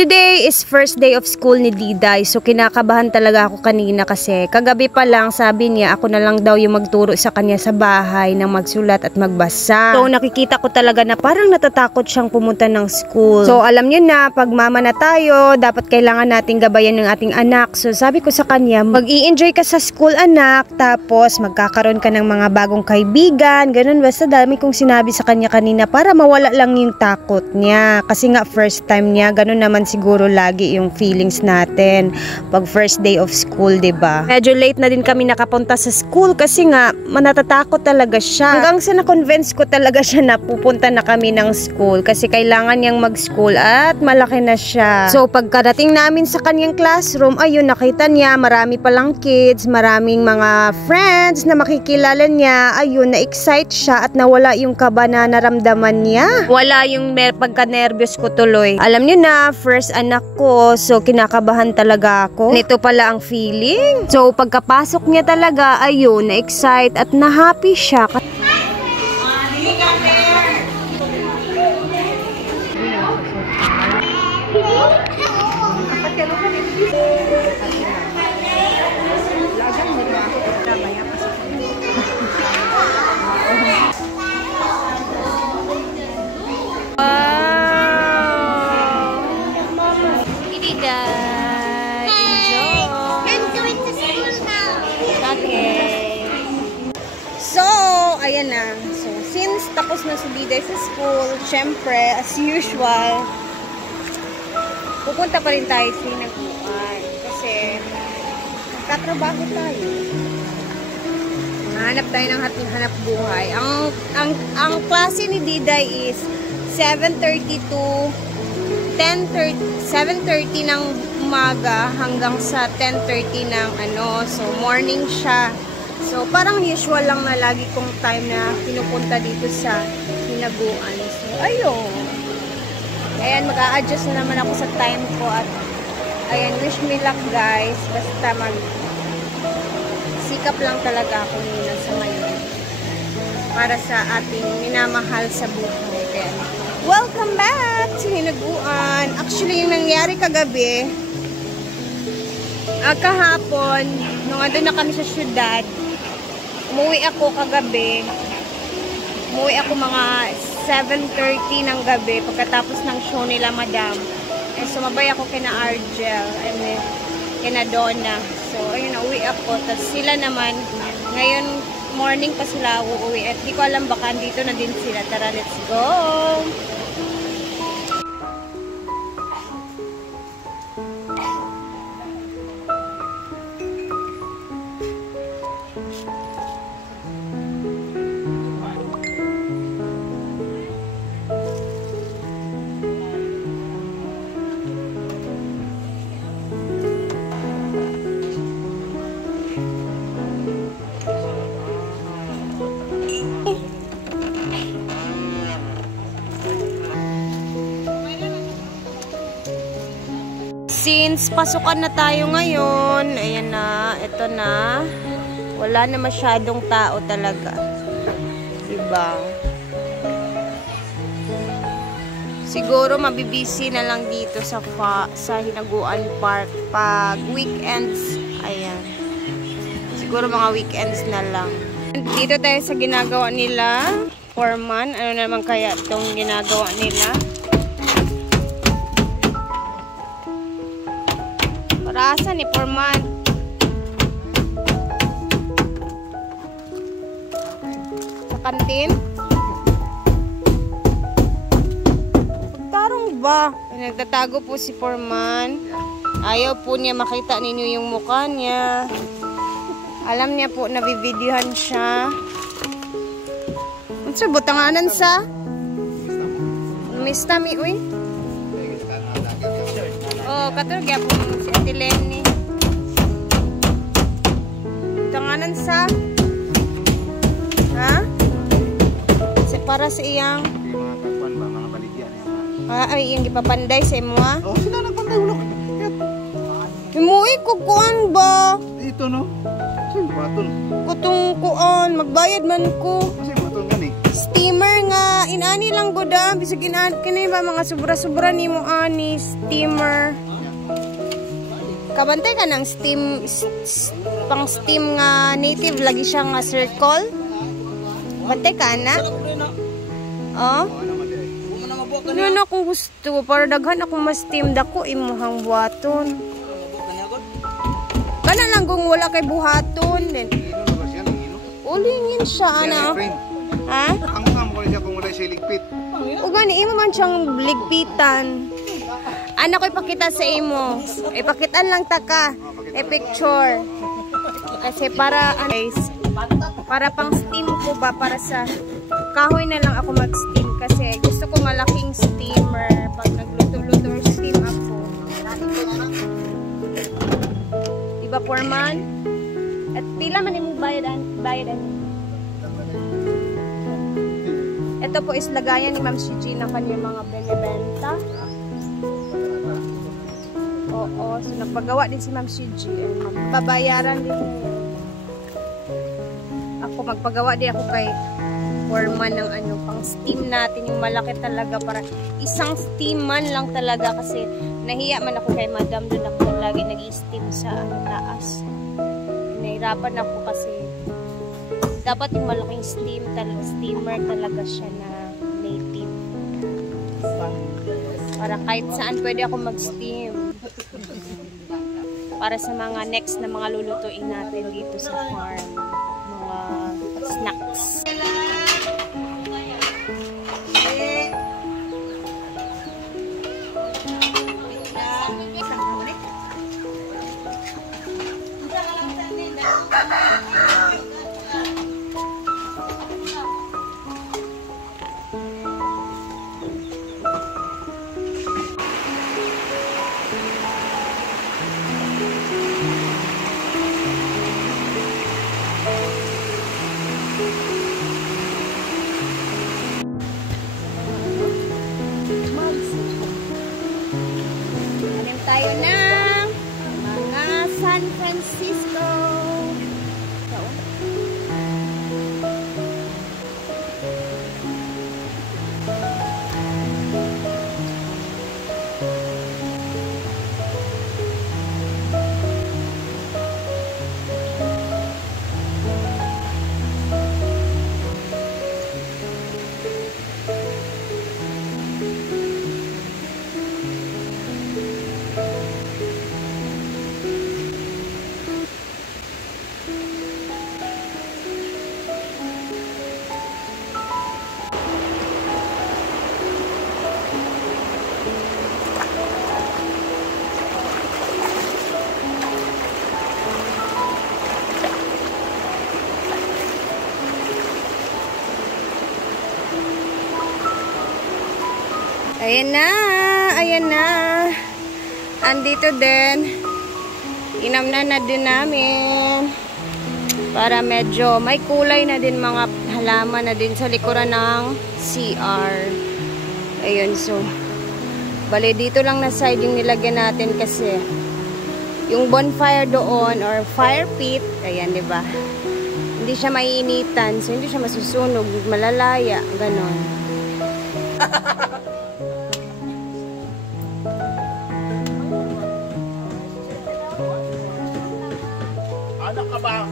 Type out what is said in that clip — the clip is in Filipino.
Today is first day of school ni Diday, so kinakabahan talaga ako kanina kasi kagabi pa lang sabi niya ako na lang daw yung magturo sa kanya sa bahay ng magsulat at magbasa. So nakikita ko talaga na parang natatakot siyang pumunta ng school. So alam niyo na, pag mama na tayo, dapat kailangan nating gabayan ng ating anak. So sabi ko sa kanya, mag-i-enjoy ka sa school anak, tapos magkakaroon ka ng mga bagong kaibigan, ganun. Basta dami kong sinabi sa kanya kanina para mawala lang yung takot niya. Kasi nga first time niya, ganun naman siguro lagi yung feelings natin pag first day of school, 'di ba? Medyo late na din kami nakapunta sa school kasi nga natatakot talaga siya. Hanggang sa na-convince ko talaga siya na pupunta na kami ng school kasi kailangan niyang mag-school at malaki na siya. So pagkarating namin sa kanyang classroom, ayun, nakita niya marami palang kids, maraming mga friends na makikilala niya. Ayun, na-excite siya at nawala yung kaba na naramdaman niya. Wala yung pagka-nervous ko tuloy. Alam niyo na, first anak ko, so kinakabahan talaga ako. Nito pala ang feeling. So pagkapasok niya talaga, ayun, na-excite at na-happy siya. Ayan na. So, since tapos na si Diday sa school, syempre, as usual, pupunta pa rin tayo sa hinaguan. Kasi, katrabaho tayo. Hanap tayo ng hanap buhay. Ang klase ni Diday is 7:30 to 10:30, 7:30 ng umaga hanggang sa 10:30 ng so morning siya. So, parang usual lang na lagi kong time na pinupunta dito sa hinaguan. So, ayun. Ayan, mag-a-adjust na naman ako sa time ko at ayan, wish me luck guys. Basta sikap lang talaga ako muna sa ngayon para sa ating minamahal sa buhay. Kaya, welcome back to hinaguan. Actually, yung nangyari kagabi, kahapon, nung andun na kami sa syudad, umuwi ako kagabi. Umuwi ako mga 7:30 ng gabi pagkatapos ng show nila Madam. Sumabay ako kina Argel and kina Donna. So, ayun, uwi ako. Tapos sila naman, ngayon morning pa sila uuwi. At di ko alam baka dito na din sila. Tara, let's go! Since pasukan na tayo ngayon, ayan na, ito na, wala na masyadong tao talaga. Diba? Siguro mabibisi na lang dito sa Hinaguan Park pag weekends. Ayan. Siguro mga weekends na lang. Dito tayo sa ginagawa nila, foreman. Ano naman kaya itong ginagawa nila? Rasa ni foreman. Sa kantin? Pagtarong ba? Nagtatago po si foreman. Ayaw po niya makita ninyo yung mukha niya. Alam niya po na bibidyohan siya. Ano sa butanganan sa? Mista mi, uy. Oh, katurgya po si Ate Lenny. Tanganan sa? Ha? Para sa iyang? Mga baligyan. Ay, yung ipapanday sa imo ha? Oh, sila nagpanday ulo. Imuwi ko kuan ba? Ito no? Saan baton? Kutong kuan, magbayad man ko. Kasi baton gani? steamer nga inani lang gud bisag inani kini ba mga sobra-sobra nimo ani steamer. Kabantay ka ng steam pang steam nga native lagi siya nga circle. Bantay ka na? Oh. Yun akong gusto para daghan akong mas steam dako imuhang buhaton. Kana lang kung wala kay buhaton din. Ulingin siya ana. Ha? Ang ko siya kung wala siya ligpit. O gani imo man siyang ligpitan. Ana ko ipakita sa imo. Ipakitaan lang taka. I-picture. Kasi para guys, para pang steam ko ba para sa kahoy na lang ako mag-steam kasi gusto ko malaking steamer pag nagluto-luto or steam ako. Diba Foreman? At pila man imong bayadan. Ito po is lagayan ni Ma'am Shiji ng kanyang mga benebenta. Oo, so nagpagawa din si Ma'am Shiji. Magbabayaran din niya. Ako magpagawa din ako kay Foreman ng ano, pang steam natin yung malaki talaga para isang steam man lang talaga kasi nahiya man ako kay Madam doon ako lagi nag-steam sa taas. Nahirapan ako kasi dapat yung malaking steamer talaga siya na native. Para kahit saan pwede ako mag-steam. Para sa mga next na mga lulutuin natin dito sa farm. Mga snacks. Tayo ng mga San Francisco. Ayan na. Andito din. Inamnan na din namin. Para medyo may kulay na din mga halaman na din sa likuran ng CR. Ayun, so bali dito lang na side yung nilagyan natin kasi yung bonfire doon or fire pit, ayan, di ba? Hindi siya maiinitan, so hindi siya masusunog, malalaya, ganon. Ano ka ba?